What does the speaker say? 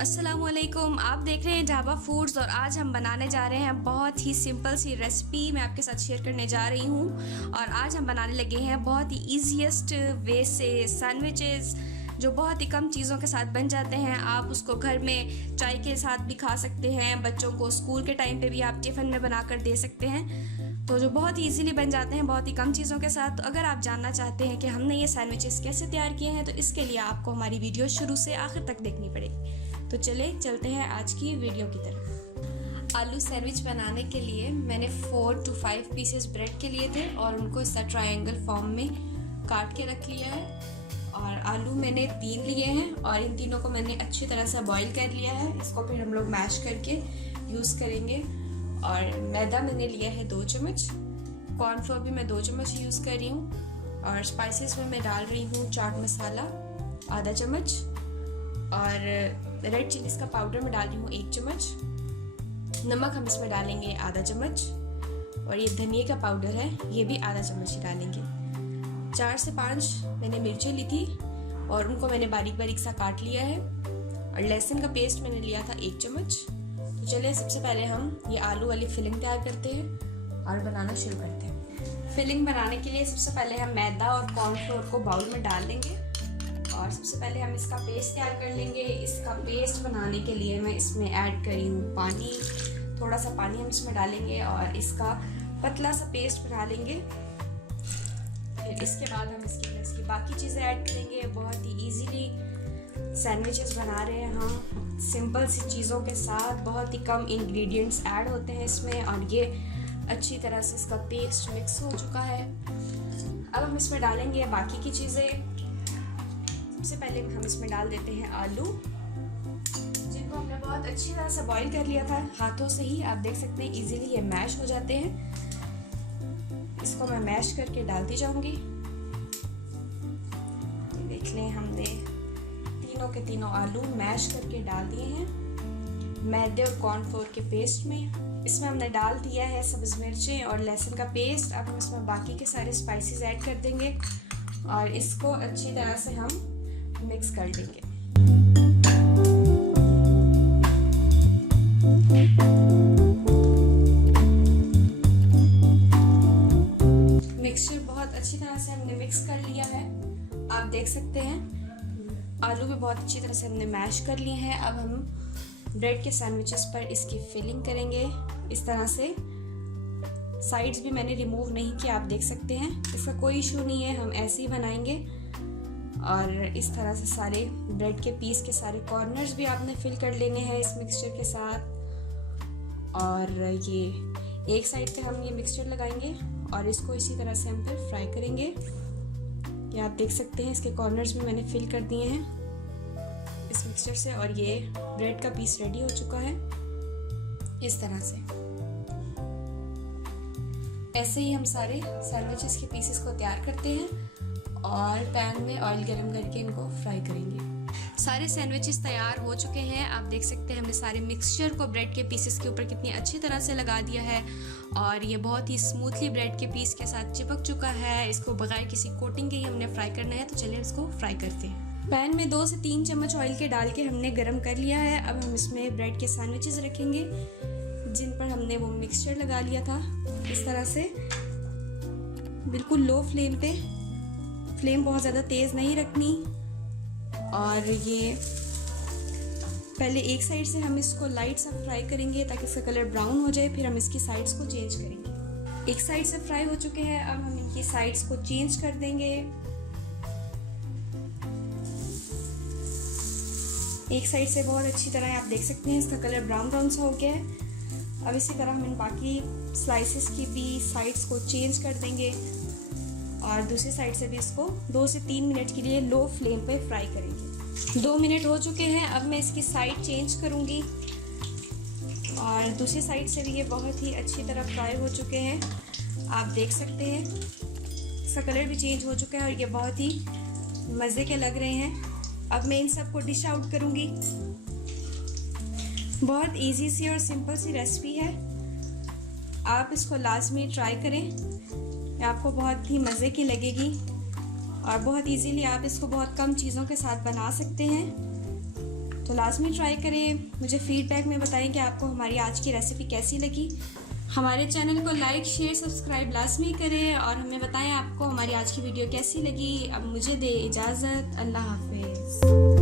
अस्सलामुअलैकुम, आप देख रहे हैं ढाबा फूड्स और आज हम बनाने जा रहे हैं बहुत ही सिंपल सी रेसिपी मैं आपके साथ शेयर करने जा रही हूँ। और आज हम बनाने लगे हैं बहुत ही ईजीएस्ट वे से सैंडविचेस जो बहुत ही कम चीज़ों के साथ बन जाते हैं। आप उसको घर में चाय के साथ भी खा सकते हैं, बच्चों को स्कूल के टाइम पे भी आप टिफ़िन में बना कर दे सकते हैं, तो जो बहुत ही इजीली बन जाते हैं बहुत ही कम चीज़ों के साथ। तो अगर आप जानना चाहते हैं कि हमने ये सैंडविचेस कैसे तैयार किए हैं तो इसके लिए आपको हमारी वीडियो शुरू से आखिर तक देखनी पड़ेगी। तो चलते हैं आज की वीडियो की तरफ। आलू सैंडविच बनाने के लिए मैंने 4 to 5 पीसेस ब्रेड के लिए थे और उनको इस तरह ट्रायंगल फॉर्म में काट के रख लिया है। और आलू मैंने 3 लिए हैं और इन तीनों को मैंने अच्छी तरह से बॉईल कर लिया है। इसको फिर हम लोग मैश करके यूज़ करेंगे। और मैदा मैंने लिया है 2 चम्मच, कॉर्नफ्लोर भी मैं 2 चम्मच यूज़ कर रही हूँ। और स्पाइसेस में मैं डाल रही हूँ चाट मसाला आधा चम्मच और रेड चिलीज़ का पाउडर मैं डाल रही हूँ 1 चम्मच। नमक हम इसमें डालेंगे आधा चम्मच और ये धनिया का पाउडर है ये भी आधा चम्मच ही डालेंगे। 4 से 5 मैंने मिर्चें ली थी और उनको मैंने बारीक बारीक सा काट लिया है। और लहसुन का पेस्ट मैंने लिया था 1 चम्मच। तो चलिए सबसे पहले हम ये आलू वाली फिलिंग तैयार करते हैं और बनाना शुरू करते हैं। फिलिंग बनाने के लिए सबसे पहले हम मैदा और कॉर्नफ्लोर को बाउल में डाल देंगे और सबसे पहले हम इसका पेस्ट तैयार कर लेंगे। इसका पेस्ट बनाने के लिए मैं इसमें ऐड करी हूँ पानी, थोड़ा सा पानी हम इसमें डालेंगे और इसका पतला सा पेस्ट बना लेंगे। फिर इसके बाद हम इसकी बाकी चीज़ें ऐड करेंगे। बहुत ही इजीली सैंडविचेस बना रहे हैं हम, सिंपल सी चीज़ों के साथ, बहुत ही कम इंग्रेडिएंट्स ऐड होते हैं इसमें और ये अच्छी तरह से इसका पेस्ट मिक्स हो चुका है। अब हम इसमें डालेंगे बाकी की चीज़ें। सबसे पहले हम इसमें डाल देते हैं आलू, जिनको हमने बहुत अच्छी तरह से बॉईल कर लिया था हाथों से ही। आप देख सकते हैं इजीली ये मैश हो जाते हैं। इसको मैं मैश करके डालती जाऊंगी। देख लें हमने तीनों के तीनों आलू मैश करके डाल दिए हैं मैदे और कॉर्नफ्लोर के पेस्ट में। इसमें हमने डाल दिया है सब्ज़ मिर्चें और लहसुन का पेस्ट। अब हम इसमें बाकी के सारे स्पाइसेस ऐड कर देंगे और इसको अच्छी तरह से हम मिक्स कर देंगे। मिक्सचर बहुत अच्छी तरह से हमने मिक्स कर लिया है। आप देख सकते हैं आलू भी बहुत अच्छी तरह से हमने मैश कर लिए हैं। अब हम ब्रेड के सैंडविचेस पर इसकी फिलिंग करेंगे इस तरह से। साइड्स भी मैंने रिमूव नहीं किया, आप देख सकते हैं, इसका कोई इशू नहीं है, हम ऐसे ही बनाएंगे। और इस तरह से सारे ब्रेड के पीस के सारे कॉर्नर्स भी आपने फिल कर लेने हैं इस मिक्सचर के साथ। और ये एक साइड पे हम ये मिक्सचर लगाएंगे और इसको इसी तरह से हम फिर फ्राई करेंगे। ये आप देख सकते हैं इसके कॉर्नर्स भी मैंने फिल कर दिए हैं इस मिक्सचर से। और ये ब्रेड का पीस रेडी हो चुका है इस तरह से। ऐसे ही हम सारे सैंडविचेस के पीसेस को तैयार करते हैं और पैन में ऑयल गरम करके इनको फ्राई करेंगे। सारे सैंडविचेस तैयार हो चुके हैं। आप देख सकते हैं हमने सारे मिक्सचर को ब्रेड के पीसेस के ऊपर कितनी अच्छी तरह से लगा दिया है और ये बहुत ही स्मूथली ब्रेड के पीस के साथ चिपक चुका है। इसको बगैर किसी कोटिंग के ही हमने फ्राई करना है। तो चलिए इसको फ्राई करते हैं। पैन में 2 से 3 चम्मच ऑयल के डाल के हमने गर्म कर लिया है। अब हम इसमें ब्रेड के सैंडविचेस रखेंगे जिन पर हमने वो मिक्सचर लगा लिया था इस तरह से। बिल्कुल लो फ्लेम पे, फ्लेम बहुत ज़्यादा तेज़ नहीं रखनी। और ये पहले एक साइड से हम इसको लाइट सा फ्राई करेंगे ताकि इसका कलर ब्राउन हो जाए, फिर हम इसकी साइड्स को चेंज करेंगे। एक साइड से फ्राई हो चुके हैं, अब हम इनकी साइड्स को चेंज कर देंगे। एक साइड से बहुत अच्छी तरह आप देख सकते हैं इसका कलर ब्राउन ब्राउन सा हो गया है। अब इसी तरह हम इन बाकी स्लाइसेस की भी साइड्स को चेंज कर देंगे और दूसरी साइड से भी इसको 2 से 3 मिनट के लिए लो फ्लेम पे फ्राई करेंगे। 2 मिनट हो चुके हैं, अब मैं इसकी साइड चेंज करूँगी और दूसरी साइड से भी ये बहुत ही अच्छी तरह फ्राई हो चुके हैं। आप देख सकते हैं इसका कलर भी चेंज हो चुका है और ये बहुत ही मज़े के लग रहे हैं। अब मैं इन सब को डिश आउट करूँगी। बहुत इजी सी और सिंपल सी रेसिपी है, आप इसको लाजमी ट्राई करें, आपको बहुत ही मज़े की लगेगी और बहुत इजीली आप इसको बहुत कम चीज़ों के साथ बना सकते हैं। तो लाजमी ट्राई करें। मुझे फ़ीडबैक में बताएं कि आपको हमारी आज की रेसिपी कैसी लगी। हमारे चैनल को लाइक शेयर सब्सक्राइब लाजमी करें और हमें बताएं आपको हमारी आज की वीडियो कैसी लगी। अब मुझे दे इजाज़त। अल्लाह हाफिज़।